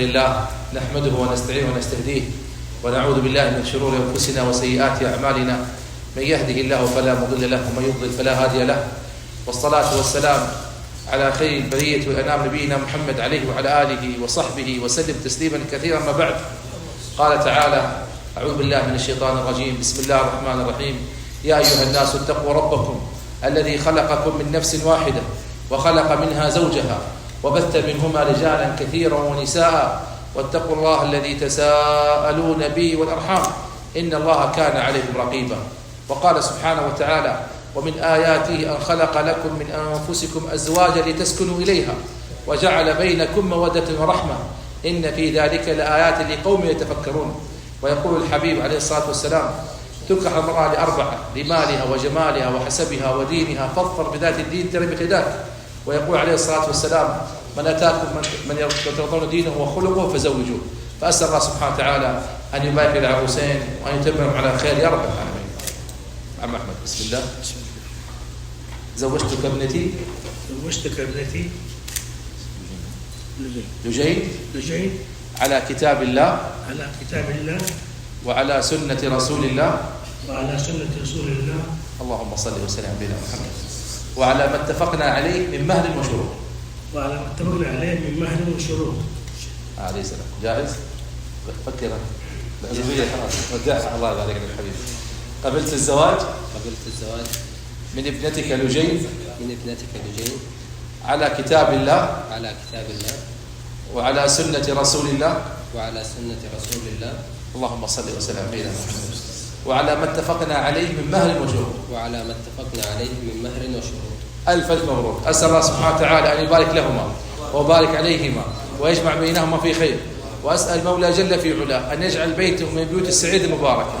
لله نحمده ونستعينه ونستهديه ونعوذ بالله من شرور أنفسنا وسيئات أعمالنا، من يهده الله فلا مضل له ومن يضلل فلا هادي له، والصلاة والسلام على خير البرية والأنام نبينا محمد عليه وعلى آله وصحبه وسلم تسليما كثيرا. ما بعد، قال تعالى: أعوذ بالله من الشيطان الرجيم، بسم الله الرحمن الرحيم. يا أيها الناس اتقوا ربكم الذي خلقكم من نفس واحدة وخلق منها زوجها وبث منهما رجالا كثيرا ونساء، واتقوا الله الذي تساءلون به والأرحام إن الله كان عليكم رقيبا. وقال سبحانه وتعالى: ومن آياته أن خلق لكم من أنفسكم أزواجا لتسكنوا إليها وجعل بينكم مودة ورحمة إن في ذلك لآيات لقوم يتفكرون. ويقول الحبيب عليه الصلاة والسلام: تنكح المرأة لأربعة: لمالها وجمالها وحسبها ودينها، فاظفر بذات الدين تربت يداك. ويقول عليه الصلاة والسلام: من أتاكم من ترضون دينه وخلقه فزوجوه. فأسأل الله سبحانه وتعالى أن يبارك العروسين وأن يتمم على خير يا رب العالمين. عم أحمد، بسم الله. زوجتك ابنتي لجين على كتاب الله وعلى سنة رسول الله اللهم صل وسلم على محمد، وعلى ما اتفقنا عليه من مهر وشروط. عليه السلام. جاهز؟ فكر العزوية ودعها. الله يبارك لك حبيبي. قبلت الزواج من ابنتك لجين على كتاب الله وعلى سنة رسول الله اللهم صل وسلم على محمد، وعلى ما اتفقنا عليه من مهر وشروط. ألف مبروك. أسأل الله سبحانه وتعالى أن يبارك لهما وبارك عليهما ويجمع بينهما في خير. وأسأل المولى جل في علاه أن يجعل بيتهم من بيوت السعيد المباركة،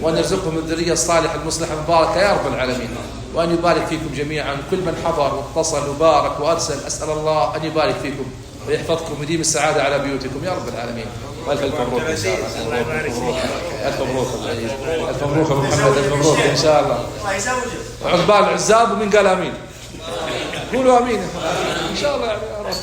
وأن يرزقهم الذرية الصالحة المصلحة المباركة يا رب العالمين، وأن يبارك فيكم جميعا كل من حضر واتصل وبارك وأرسل. أسأل الله أن يبارك فيكم ويحفظكم ويديم السعادة على بيوتكم يا رب العالمين. وألف مبروك إن شاء الله. ألف مبروك ألف مبروك أبو محمد، ألف مبروك إن شاء الله. عقبال العزاب، ومن قال آمين؟ قولوا آمين إن شاء الله يا رب.